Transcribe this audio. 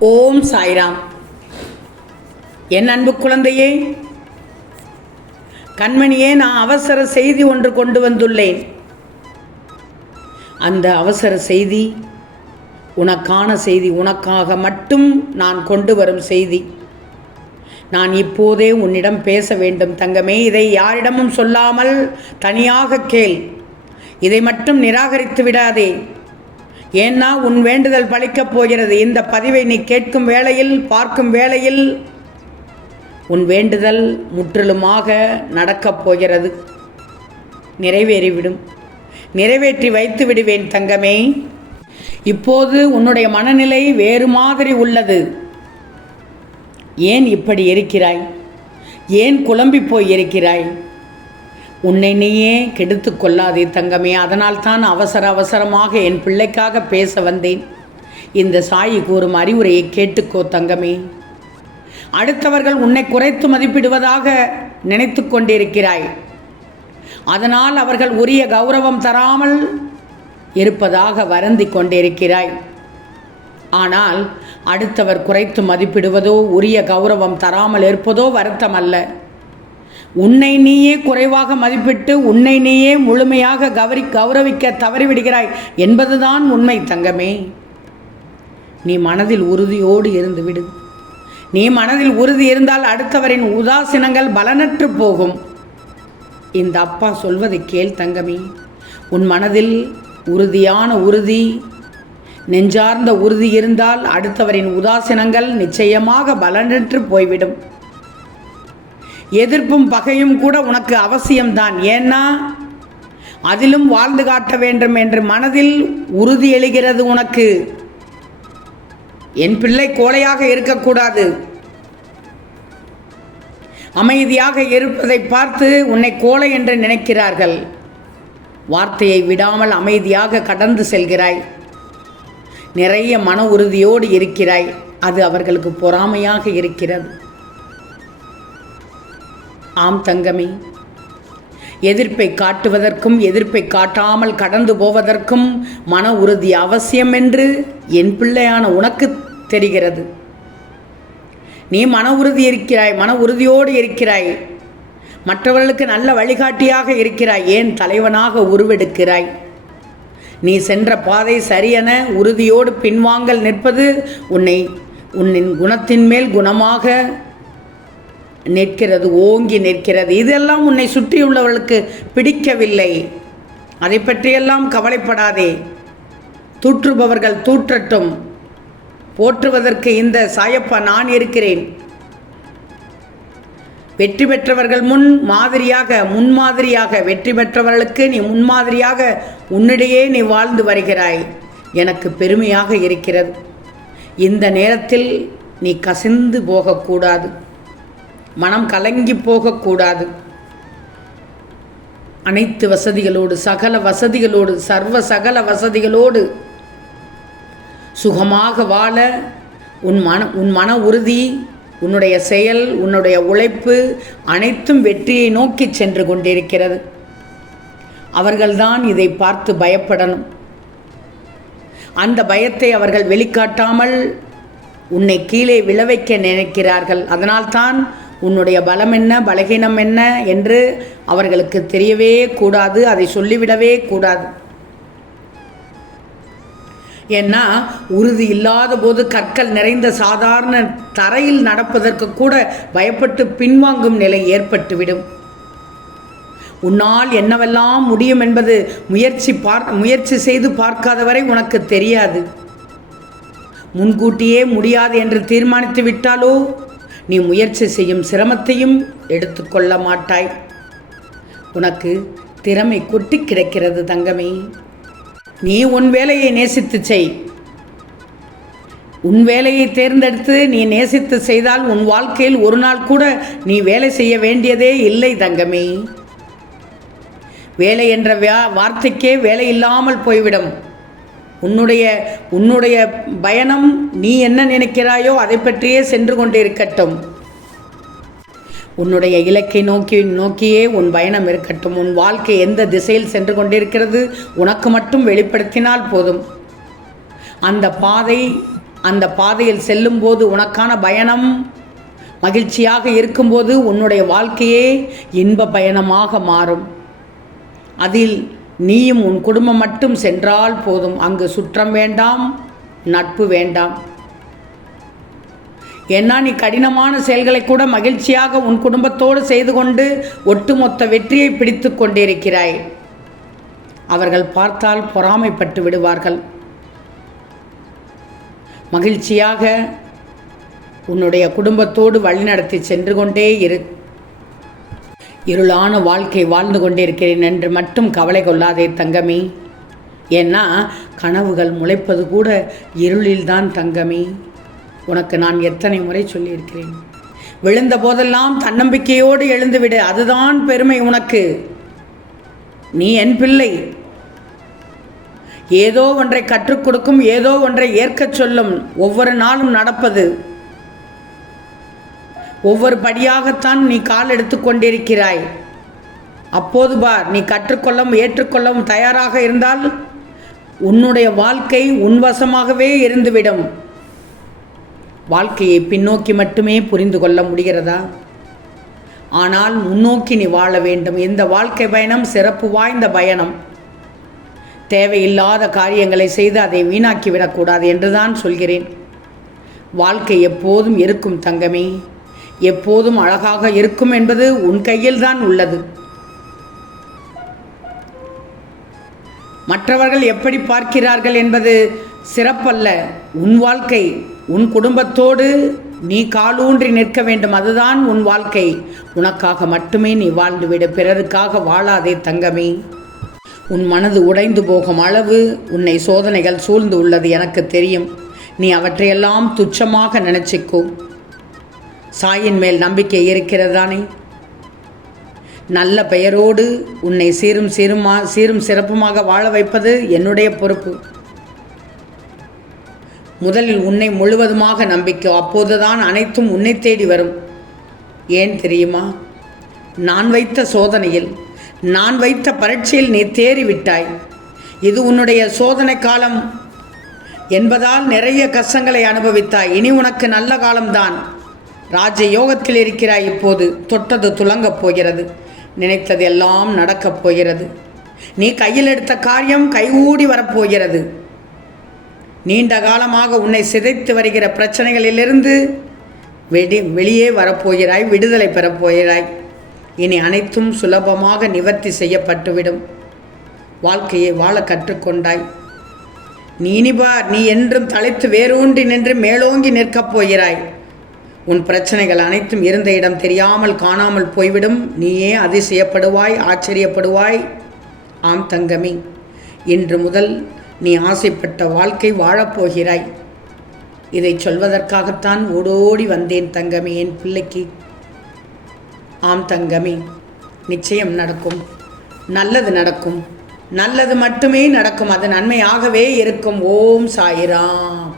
ஓம் சாய்ராம். என் அன்பு குழந்தையே கண்மணியே நான் அவசர செய்தி ஒன்று கொண்டு வந்துள்ளேன். அந்த அவசர செய்தி உனக்கான செய்தி உனக்காக மட்டும் நான் கொண்டு வரும் செய்தி. நான் இப்போதே உன்னிடம் பேச வேண்டும் தங்கமே இதை யாரிடமும் சொல்லாமல் தனியாக கேள். இதை மட்டும் நிராகரித்து விடாதே. ஏன்னா உன் வேண்டுதல் பழிக்கப் போகிறது. இந்த பதிவை நீ கேட்கும் வேளையில் பார்க்கும் வேளையில் உன் வேண்டுதல் முற்றிலுமாக நடக்கப் போகிறது. நிறைவேறிவிடும். நிறைவேற்றி வைத்து விடுவேன் தங்கமே. இப்போது உன்னுடைய மனநிலை வேறு மாதிரி உள்ளது. ஏன் இப்படி இருக்கிறாய்? ஏன் குழம்பி போய் இருக்கிறாய்? உன்னை நீயே கெடுத்து கொள்ளாதே தங்கமே. அதனால் தான் அவசர அவசரமாக என் பிள்ளைக்காக பேச வந்தேன். இந்த சாயி கூறும் அறிவுரையை கேட்டுக்கோ தங்கமே. அடுத்தவர்கள் உன்னை குறைத்து மதிப்பிடுவதாக நினைத்து கொண்டிருக்கிறாய். அதனால் அவர்கள் உரிய கௌரவம் தராமல் இருப்பதாக வருந்தி கொண்டிருக்கிறாய். ஆனால் அடுத்தவர் குறைத்து மதிப்பிடுவதோ உரிய கௌரவம் தராமல் இருப்பதோ வருத்தம் அல்ல உன்னை நீயே குறைவாக மதிப்பிட்டு உன்னை நீயே முழுமையாக கௌரி கௌரவிக்க தவறிவிடுகிறாய் என்பதுதான் உண்மை தங்கமே. நீ மனதில் உறுதியோடு இருந்து விடு. நீ மனதில் உறுதி இருந்தால் அடுத்தவரின் உதாசீனங்கள் பலனற்று போகும். இந்த அப்பா சொல்வதை கேள் தங்கமே. உன் மனதில் உறுதியான உறுதி நெஞ்சார்ந்த உறுதி இருந்தால் அடுத்தவரின் உதாசீனங்கள் நிச்சயமாக பலனற்று போய்விடும். எதிர்ப்பும் பகையும் கூட உனக்கு அவசியம்தான். ஏன்னா அதிலும் வாழ்ந்து காட்ட வேண்டும் என்று மனதில் உறுதி எழுகிறது உனக்கு. என் பிள்ளை கோழையாக இருக்கக்கூடாது. அமைதியாக இருப்பதை பார்த்து உன்னை கோழை என்று நினைக்கிறார்கள். வார்த்தையை விடாமல் அமைதியாக கடந்து செல்கிறாய். நிறைய மன உறுதியோடு இருக்கிறாய். அது அவர்களுக்கு பொறாமையாக இருக்கிறது. ஆம் தங்கமே. எதிர்ப்பை காட்டுவதற்கும் எதிர்ப்பை காட்டாமல் கடந்து போவதற்கும் மன உறுதி அவசியம் என்று என் பிள்ளையான உனக்கு தெரிகிறது. நீ மன உறுதி இருக்கிறாய் மன உறுதியோடு இருக்கிறாய். மற்றவர்களுக்கு நல்ல வழிகாட்டியாக இருக்கிறாய் ஏன் தலைவனாக உருவெடுக்கிறாய்? நீ சென்ற பாதை சரியென உறுதியோடு பின்வாங்கல் நிற்பது உன்னை உன்னின் குணத்தின் மேல் குணமாக நிற்கிறது ஓங்கி நிற்கிறது. இதெல்லாம் உன்னை சுற்றியுள்ளவர்களுக்கு பிடிக்கவில்லை. அதை பற்றியெல்லாம் கவலைப்படாதே. தூற்றுபவர்கள் தூற்றட்டும். போற்றுவதற்கு இந்த சாயப்பா நான் இருக்கிறேன். வெற்றி பெற்றவர்கள் முன் மாதிரியாக முன்மாதிரியாக வெற்றி பெற்றவர்களுக்கு நீ முன்மாதிரியாக உன்னிடையே நீ வாழ்ந்து வருகிறாய். எனக்கு பெருமையாக இருக்கிறது. இந்த நேரத்தில் நீ கசிந்து போகக்கூடாது. மனம் கலங்கி போகக்கூடாது. அனைத்து வசதிகளோடு சகல வசதிகளோடு சர்வ சகல வசதிகளோடு சுகமாக வாழ உன் மன உன் மன உறுதி உன்னுடைய செயல் உன்னுடைய உழைப்பு அனைத்தும் வெற்றியை நோக்கி சென்று கொண்டிருக்கிறது. அவர்கள்தான் இதை பார்த்து பயப்படணும். அந்த பயத்தை அவர்கள் வெளிக்காட்டாமல் உன்னை கீழே விழவைக்க நினைக்கிறார்கள். அதனால்தான் உன்னுடைய பலம் என்ன பலகீனம் என்ன என்று அவர்களுக்கு தெரியவே கூடாது அதை சொல்லிவிடவே கூடாது. ஏன்னா உறுதி இல்லாத போது கற்கள் நிறைந்த சாதாரண தரையில் நடப்பதற்கு கூட பயப்பட்டு பின்வாங்கும் நிலை ஏற்பட்டுவிடும். உன்னால் என்னவெல்லாம் முடியும் என்பது முயற்சி பார் முயற்சி செய்து பார்க்காதவரை உனக்கு தெரியாது. முன்கூட்டியே முடியாது என்று தீர்மானித்து விட்டாலோ நீ முயற்சி செய்யும் சிரமத்தையும் எடுத்துக்கொள்ள மாட்டாய். உனக்கு திறமை கொட்டி கிடக்கிறது தங்கமே. நீ உன் வேலையை நேசித்து செய். உன் வேலையை தேர்ந்தெடுத்து நீ நேசித்து செய்தால் உன் வாழ்க்கையில் ஒரு நாள் கூட நீ வேலை செய்ய வேண்டியதே இல்லை தங்கமே. வேலை என்ற வார்த்தைக்கே வேலை இல்லாமல் போய்விடும். உன்னுடைய உன்னுடைய பயணம் நீ என்ன நினைக்கிறாயோ அதை பற்றியே சென்று கொண்டிருக்கட்டும். உன்னுடைய இலக்கை நோக்கி நோக்கியே உன் பயணம் இருக்கட்டும். உன் வாழ்க்கை எந்த திசையில் சென்று கொண்டிருக்கிறது உனக்கு மட்டும் வெளிப்படுத்தினால் போதும். அந்த பாதை அந்த பாதையில் செல்லும்போது உனக்கான பயணம் மகிழ்ச்சியாக இருக்கும்போது உன்னுடைய வாழ்க்கையே இன்ப பயணமாக மாறும். அதில் நீயும் உன் குடும்பம் மட்டும் சென்றால் போதும். அங்கு சுற்றம் வேண்டாம் நட்பு வேண்டாம். ஏன்னா நீ கடினமான செயல்களை கூட மகிழ்ச்சியாக உன் குடும்பத்தோடு செய்து கொண்டு ஒட்டுமொத்த வெற்றியை பிடித்து கொண்டிருக்கிறாய். அவர்கள் பார்த்தால் பொறாமைப்பட்டு விடுவார்கள். மகிழ்ச்சியாக உன்னுடைய குடும்பத்தோடு வழிநடத்தி சென்று கொண்டே இரு. இருளான வாழ்க்கை வாழ்ந்து கொண்டிருக்கிறேன் என்று மட்டும் கவலை கொள்ளாதே தங்கமி. ஏன்னா கனவுகள் முளைப்பது கூட இருளில்தான் தங்கமி. உனக்கு நான் எத்தனை முறை சொல்லியிருக்கிறேன்? விழுந்த போதெல்லாம் தன்னம்பிக்கையோடு எழுந்துவிடு. அதுதான் பெருமை உனக்கு. நீ என் பிள்ளை. ஏதோ ஒன்றை கற்றுக் கொடுக்கும் ஏதோ ஒன்றை ஏற்கச் சொல்லும். ஒவ்வொரு நாளும் நடப்பது. ஒவ்வொரு படியாகத்தான் நீ கால் எடுத்து கொண்டிருக்கிறாய். அப்போது பார் நீ கற்றுக்கொள்ளவும் ஏற்றுக்கொள்ளவும் தயாராக இருந்தால் உன்னுடைய வாழ்க்கை உன்வசமாகவே இருந்துவிடும். வாழ்க்கையை பின்னோக்கி மட்டுமே புரிந்து கொள்ள முடிகிறதா? ஆனால் முன்னோக்கி நீ வாழ வேண்டும். இந்த வாழ்க்கை பயணம்? சிறப்பு வாய்ந்த பயணம். தேவையில்லாத காரியங்களை செய்து அதை வீணாக்கி விடக்கூடாது என்றுதான் சொல்கிறேன். வாழ்க்கை எப்போதும் இருக்கும் தங்கமே. எப்போதும் அழகாக இருக்கும் என்பது உன் கையில்தான் உள்ளது. மற்றவர்கள் எப்படி பார்க்கிறார்கள் என்பது சிறப்பல்ல. உன் வாழ்க்கை உன் குடும்பத்தோடு நீ காலூன்றி நிற்க வேண்டும். அதுதான் உன் வாழ்க்கை. உனக்காக மட்டுமே நீ வாழ்ந்துவிடு. பிறருக்காக வாழாதே தங்கமே. உன் மனது உடைந்து போகும் அளவு உன்னை சோதனைகள் சூழ்ந்து உள்ளது எனக்கு தெரியும். நீ அவற்றையெல்லாம் துச்சமாக நினைச்சிக்கோ. சாயின் மேல் நம்பிக்கை இருக்கிறதானே? நல்ல பெயரோடு உன்னை சீரும் சீருமா சீரும் சிறப்புமாக வாழ வைப்பது என்னுடைய பொறுப்பு. முதலில் உன்னை முழுவதுமாக நம்பிக்கோ அப்போதுதான் அனைத்தும் உன்னை தேடி வரும். ஏன் தெரியுமா? நான் வைத்த சோதனையில் நான் வைத்த பரீட்சையில் நீ தேறிவிட்டாய். இது உன்னுடைய சோதனை காலம் என்பதால் நிறைய கஷ்டங்களை அனுபவித்தாய். இனி உனக்கு நல்ல காலம்தான். ராஜ யோகத்தில் இருக்கிறாய் இப்போது தொட்டது துலங்கப் போகிறது. நினைத்தது எல்லாம் நடக்கப் போகிறது. நீ கையில் எடுத்த காரியம் கைகூடி வரப்போகிறது. நீண்ட காலமாக உன்னை சிதைத்து வருகிற பிரச்சனைகளிலிருந்து வெடி வெளியே வரப்போகிறாய் விடுதலை பெறப்போகிறாய். இனி அனைத்தும் சுலபமாக நிவர்த்தி செய்யப்பட்டுவிடும். வாழ்க்கையை வாழ கற்றுக்கொண்டாய். நீ இனிபார் நீ என்றும் தலைத்து வேரூன்றி நின்று மேலோங்கி நிற்கப் போகிறாய். உன் பிரச்சனைகள் அனைத்தும் இருந்த இடம் தெரியாமல் காணாமல் போய்விடும். நீயே அதிசயப்படுவாய் ஆச்சரியப்படுவாய். ஆம் தங்கமி இன்று முதல் நீ ஆசைப்பட்ட வாழ்க்கை வாழப்போகிறாய். இதை சொல்வதற்காகத்தான் ஓடோடி வந்தேன் தங்கமி என் பிள்ளைக்கு. ஆம் தங்கமி நிச்சயம் நடக்கும். நல்லது நடக்கும். நல்லது மட்டுமே நடக்கும். அது நன்மையாகவே இருக்கும். ஓம் சாயிராம்.